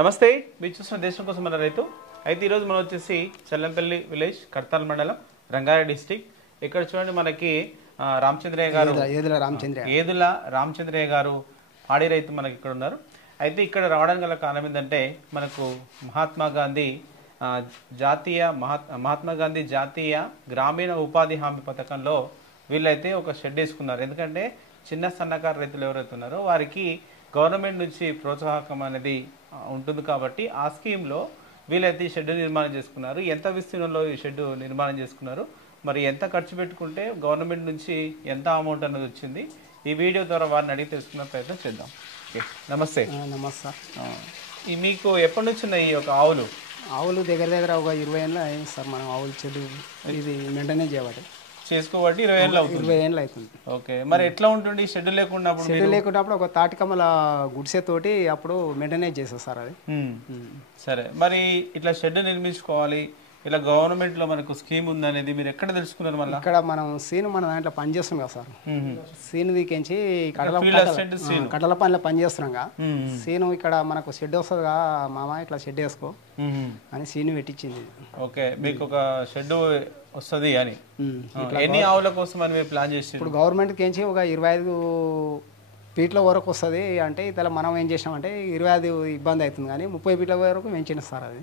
నమస్తే, మీరు చూస్తున్న దేశం కోసం మన రైతు. అయితే ఈరోజు మనం వచ్చేసి చల్లంపల్లి విలేజ్, కర్తాల్ మండలం, రంగారెడ్డి డిస్టిక్. ఇక్కడ చూడండి మనకి రామచంద్రయ్య గారు, ఏదుల రామచంద్రయ్య గారు పాడి రైతు మనకి ఇక్కడ ఉన్నారు. అయితే ఇక్కడ రావడానికి గల కారణం ఏంటంటే మనకు మహాత్మా గాంధీ జాతీయ గ్రామీణ ఉపాధి హామీ పథకంలో వీళ్ళైతే ఒక షెడ్ వేసుకున్నారు. ఎందుకంటే చిన్న సన్నకారు రైతులు ఎవరైతే ఉన్నారో వారికి గవర్నమెంట్ నుంచి ప్రోత్సాహకం అనేది ఉంటుంది కాబట్టి ఆ స్కీమ్లో వీళ్ళైతే ఈ షెడ్ నిర్మాణం చేసుకున్నారు. ఎంత విస్తీర్ణంలో ఈ షెడ్ నిర్మాణం చేసుకున్నారు, మరి ఎంత ఖర్చు పెట్టుకుంటే గవర్నమెంట్ నుంచి ఎంత అమౌంట్ అనేది వచ్చింది, ఈ వీడియో ద్వారా వారిని అడిగి తెలుసుకునే ప్రయత్నం చేద్దాం. ఓకే, నమస్తే. నమస్తే. మీకు ఎప్పటి నుంచి ఉన్నాయి ఈ యొక్క ఆవులు? దగ్గర ఒక 20 ఏళ్ళు అయింది సార్. మనం ఆవులు చెడు ఇది మెయింటైన్ చేసుకోబట్టి 20 ఏళ్ళు అవుతుంది. 20 ఏళ్ళు అవుతుంది. ఓకే, మరి ఎట్లా ఉంటుంది షెడ్ లేకున్నప్పుడు? షెడ్ లేకున్నప్పుడు ఒక తాటికమ్మల గుడిసె తోటి అప్పుడు మెయింటైన్ చేస్తారు సార్ అది. సరే, మరి ఇట్లా షెడ్ నిర్మించుకోవాలి, ఇలా గవర్నమెంట్ లో మనకు స్కీమ్ ఉంది అనేది మీరు ఎక్కడ తెలుసుకున్నారు? మళ్ళీ ఇక్కడ మనం మన దాంట్లో పని చేస్తున్నాం కదా సార్. సీను దిక్కించి కట్టల పనిలో పని చేస్తున్నాం. సీను ఇక్కడ మనకు షెడ్ వస్తుందిగా మామ, ఇట్లా షెడ్ వేసుకో అని సీను పెట్టించింది. ఓకే, మీకు ఒక షెడ్ వస్తుంది అని. ఎన్ని ఆవుల కోసం అని మీరు ప్లాన్ చేసి? ఇప్పుడు గవర్నమెంట్కి ఏంచి ఒక 25 ఫీట్ల వరకు వస్తుంది అంటే ఇలా మనం ఏం చేసినామంటే 25 ఇబ్బంది అవుతుంది, కానీ 30 ఫీట్ల వరకు పెంచిన సార్ అది.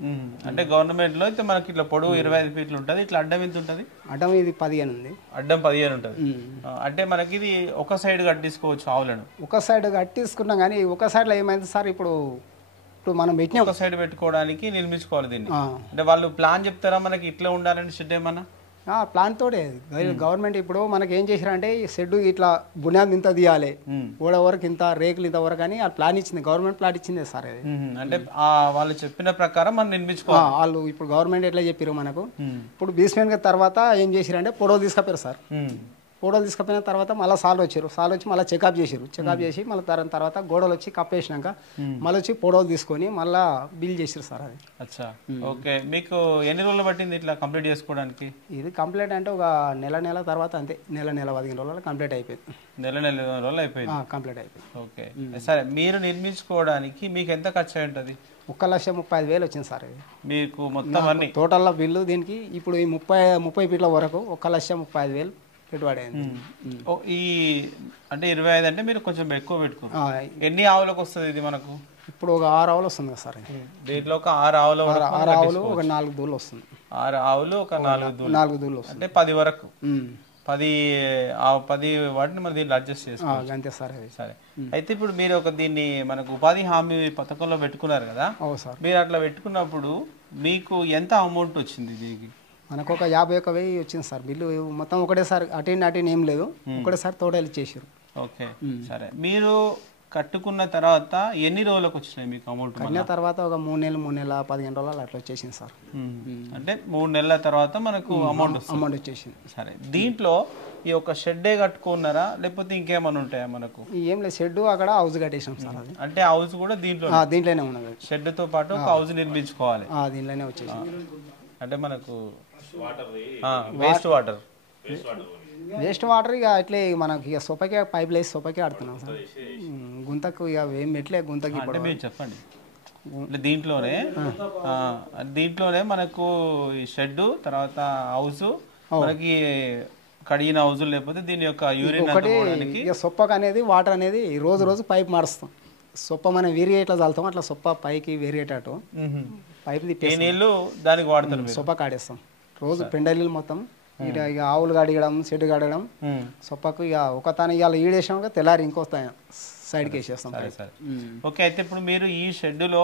అంటే గవర్నమెంట్ లో అయితే మనకి ఇట్లా పొడవు 25 ఫీట్లు ఉంటుంది, ఇట్లా అడ్డం ఎంత ఉంటుంది? అడ్డం ఇది 15 ఉంది. అడ్డం 15 ఉంటుంది. అంటే మనకి ఇది ఒక సైడ్ కట్టించుకోవచ్చు ఆవులను? ఒక సైడ్ కట్టించుకున్నాం, కానీ ఒక సైడ్ లో ఏమైంది సార్, ఇప్పుడు మనం పెట్టిన ఒక సైడ్ పెట్టుకోవడానికి నిర్మించుకోవాలి దీన్ని. అంటే వాళ్ళు ప్లాన్ చెప్తారా మనకి ఇట్లా ఉండాలని షెడ్ ఏమన్నా? ప్లాన్ తోటే గవర్నమెంట్ ఇప్పుడు మనకి ఏం చేశారంటే షెడ్ ఇట్లా బునియాది ఇంత తీయాలి, గోడ వరకు ఇంత, రేకులు ఇంత వరకు అని ప్లాన్ ఇచ్చింది, గవర్నమెంట్ ప్లాన్ ఇచ్చింది సార్ అది. అంటే వాళ్ళు చెప్పిన ప్రకారం మనం నిర్మించుకోవాలి. వాళ్ళు ఇప్పుడు గవర్నమెంట్ ఎట్లా చెప్పారు మనకు, ఇప్పుడు బేస్మెంట్ తర్వాత ఏం చేశారంటే పొడవు తీసుకపోయారు సార్. గోడలు తీసుకుపోయిన తర్వాత మళ్ళీ సార్లు వచ్చి మళ్ళీ చెకప్ చేసి మళ్ళీ తర్వాత గోడలు వచ్చి కప్పేసినాక మళ్ళీ వచ్చి పొడవలు తీసుకొని మళ్ళీ బిల్ చేసారు సార్ అది. అచ్చా, ఓకే. మీకు ఎన్ని రోజులు పట్టింది ఇట్లా కంప్లీట్ చేసుకోవడానికి? ఇది కంప్లీట్ అంటే ఒక నెల తర్వాత అంతే, నెల 15 రోజులు కంప్లీట్ అయిపోయింది. నెల 15 రోజులు అయిపోయింది, కంప్లీట్ అయిపోయింది. ఓకే, సరే. మీరు నిర్మించుకోవడానికి మీకు ఎంత ఖర్చు అయి ఉంటుంది? 1,35,000 వచ్చింది సార్ ఇది మీకు మొత్తం అన్ని టోటల్ బిల్లు. దీనికి ఇప్పుడు ఈ 30 ఫీట్ల వరకు 1,35,000 పెట్టుబడి అయింది. ఈ అంటే 25 అంటే మీరు కొంచెం ఎక్కువ పెట్టుకున్నారు. ఎన్ని ఆవులకు వస్తుంది ఇది మనకు? ఇప్పుడు ఒక 6 ఆవులు వస్తుంది కదా సార్. దీంట్లో ఒక 6 ఆవులు, ఒక 4 దూళ్ళు వస్తుంది. 6 ఆవులు ఒక 4 దూళ్ళు వస్తుంది. అంటే 10 వరకు 10 వాటిని మనం దీంట్లో అడ్జస్ట్ చేసుకోవాలి అంతే సార్. సరే, అయితే ఇప్పుడు మీరు ఒక దీన్ని మనకు ఉపాధి హామీ పథకంలో పెట్టుకున్నారు కదా సార్. మీరు అట్లా పెట్టుకున్నప్పుడు మీకు ఎంత అమౌంట్ వచ్చింది దీనికి? మనకు ఒక 51,000 వచ్చింది సార్ బిల్లు. మొత్తం ఒకటేసారి అటెండ్ ఏం లేదు, ఒకటేసారి టోటల్ ఇచ్చేసారు. ఓకే, సరే. మీరు కట్టుకున్న తర్వాత ఎన్ని రోజులకు వచ్చినాయి మీకు అమౌంట్? కట్టిన తర్వాత ఒక 3 నెలలు 15 రోజులు అట్లా వచ్చేసింది సార్. అంటే 3 నెలల తర్వాత మనకు అమౌంట్ వచ్చేసింది. సరే, దీంట్లో ఈ యొక్క షెడ్డే కట్టుకున్నారా లేకపోతే ఇంకేమైనా ఉంటాయా మనకు? ఏం లేదు, షెడ్ అక్కడ హౌస్ కట్టేసాం సార్. అది అంటే హౌస్ కూడా దీంట్లోనే ఉన్నది. షెడ్ తో పాటు ఒక హౌస్ నిర్మించుకోవాలి. దీంట్లోనే వచ్చేసింది. అంటే మనకు వేస్ట్ వాటర్ ఇక అట్లే మనకి ఇక సొప్పకే పైప్ లేసి సొప్పకే ఆడుతున్నాం సార్. గుంతకు ఇక ఏం పెట్టలే గుంతకి. మీరు చెప్పండి. దీంట్లోనే మనకు ఈ షెడ్ తర్వాత హౌస్, మనకి కడిగిన హౌస్, లేకపోతే దీని యొక్క యూరిన్ ఒకటి. ఇక సొప్పకు అనేది వాటర్ అనేది రోజు పైప్ మారుస్తాం. సొప్ప మనం వేరియేట్లా చల్లుతాం, అట్లా సొప్ప పైకి వేరియేటట్టు పైప్ నీళ్ళు దానికి వాడతారు. సొప్ప కాడేస్తాం రోజు పెండలీలు మొత్తం. ఇక ఆవులు కడగడం, షెడ్ కడగడం, సొప్పకు ఇక ఒక తాను ఇవాళ ఈడేసాక తెల్లారి ఇంకొస్తాయి సైడ్కి వేసేస్తాం. ఓకే, అయితే ఇప్పుడు మీరు ఈ షెడ్లో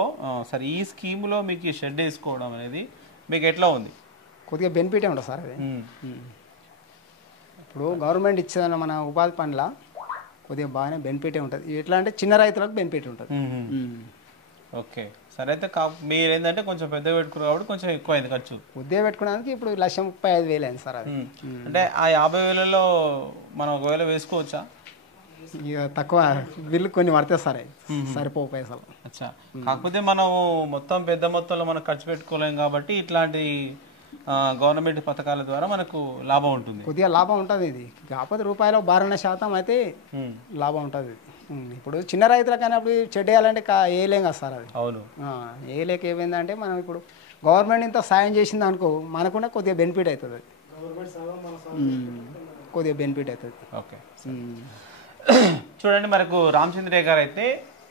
ఈ స్కీమ్లో మీకు ఈ షెడ్ వేసుకోవడం అనేది మీకు ఎట్లా ఉంది? కొద్దిగా బెనిఫిటే ఉంటుంది సార్ అది. ఇప్పుడు గవర్నమెంట్ ఇచ్చేదాన్ని మన ఉపాధి పనుల కొద్దిగా బాగానే బెనిఫిటే ఉంటుంది. ఎట్లా అంటే చిన్న రైతులకు బెనిఫిట్ ఉంటుంది. ఓకే, సరే. అయితే మీరు ఏంటంటే కొంచెం పెద్ద పెట్టుకున్నారు కాబట్టి కొంచెం ఎక్కువ అయింది ఖర్చు. ఉద్యోగం పెట్టుకోవడానికి ఇప్పుడు 1,35,000 అయింది సార్ అది. అంటే ఆ 50,000లో మనం ఒకవేళ వేసుకోవచ్చా? ఇక తక్కువ బిల్లు కొన్ని పడతాయి సార్, సరిపోవు పైసలు. అచ్చా, కాకపోతే మనం మొత్తం పెద్ద మొత్తంలో మనం ఖర్చు పెట్టుకోలేం కాబట్టి ఇట్లాంటి గవర్నమెంట్ పథకాల ద్వారా మనకు లాభం ఉంటుంది, కొద్దిగా లాభం ఉంటుంది. ఇది కాకపోతే రూపాయలు 12% అయితే లాభం ఉంటుంది. ఇప్పుడు చిన్న రైతులకైనా అప్పుడు చెడ్డ వేయాలంటే వేయలేం కదా సార్ అది. అవును. వేయలేక ఏమైందంటే మనం ఇప్పుడు గవర్నమెంట్ ఇంత సాయం చేసింది అనుకో మనకుండా కొద్దిగా బెనిఫిట్ అవుతుంది అది. కొద్దిగా బెనిఫిట్ అవుతుంది. ఓకే. చూడండి మనకు రామచంద్రయ్య గారు అయితే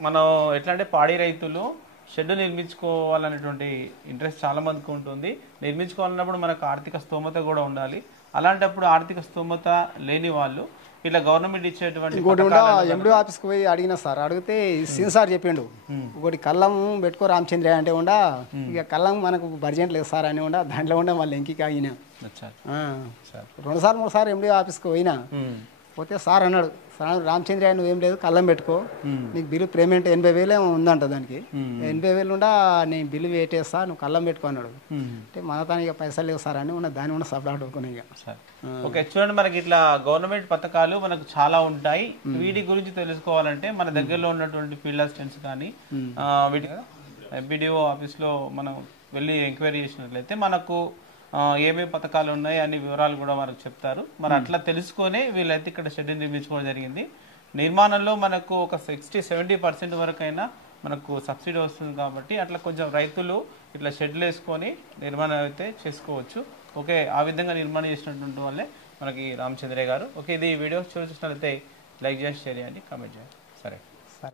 మనం ఎట్లా అంటే పాడి రైతులు షెడ్ నిర్మించుకోవాలనేటువంటి ఇంట్రెస్ట్ చాలా మందికి ఉంటుంది. నిర్మించుకోవాలన్నప్పుడు మనకు ఆర్థిక స్తోమత కూడా ఉండాలి. అలాంటప్పుడు ఆర్థిక స్తోమత లేని వాళ్ళు ఇట్లా గవర్నమెంట్ ఇచ్చేటువంటి ఎండి ఆఫీస్కి పోయి అడిగిన సార్, అడిగితే సీన్ సార్ చెప్పిండు ఒకటి కళ్ళం పెట్టుకో రామచంద్రయ్య అంటే ఉండా ఇక కళ్ళం మనకు బడ్జెట్ లేదు సార్ అని ఉండా దాంట్లో ఉండే మళ్ళీ ఇంటికి ఆగిన 2 సార్లు 3 సార్లు ఎండి ఆఫీస్కి పోయినా పోతే సార్ అన్నాడు, సార్ రామచంద్రయ్య నువ్వేం లేదు కళ్ళం పెట్టుకో, నీకు బిల్లు పేమెంట్ 80,000 ఉందంట, దానికి 80,000 ఉండా నేను బిల్లు వేటేస్తా నువ్వు కళ్ళం పెట్టుకో అన్నాడు. అంటే మన తాను ఇక పైసలు లేవు సార్ అని ఉన్న దాన్ని ఉన్న సబ్లాట్ అనుకున్నాయి. ఓకే. చూడండి మనకి ఇట్లా గవర్నమెంట్ పథకాలు మనకు చాలా ఉంటాయి. వీటి గురించి తెలుసుకోవాలంటే మన దగ్గరలో ఉన్నటువంటి ఫీల్డ్ అసిస్టెంట్స్ కానీ వీటి ఎంపీడీఓ ఆఫీస్లో మనం వెళ్ళి ఎంక్వైరీ చేసినట్లయితే మనకు ఏమేమి పథకాలు ఉన్నాయి అన్ని వివరాలు కూడా మనకు చెప్తారు. మరి అట్లా తెలుసుకొని వీళ్ళైతే ఇక్కడ షెడ్ నిర్మించుకోవడం జరిగింది. నిర్మాణంలో మనకు ఒక 60-70% వరకైనా మనకు సబ్సిడీ వస్తుంది కాబట్టి అట్లా కొంచెం రైతులు ఇట్లా షెడ్లు వేసుకొని నిర్మాణం అయితే చేసుకోవచ్చు. ఓకే, ఆ విధంగా నిర్మాణం చేసినటువంటి వాళ్ళే మనకి రామచంద్రయ్య గారు. ఓకే, ఇది వీడియో చూసినట్లయితే లైక్ చేసి షేర్ చేయండి, కామెంట్ చేయండి.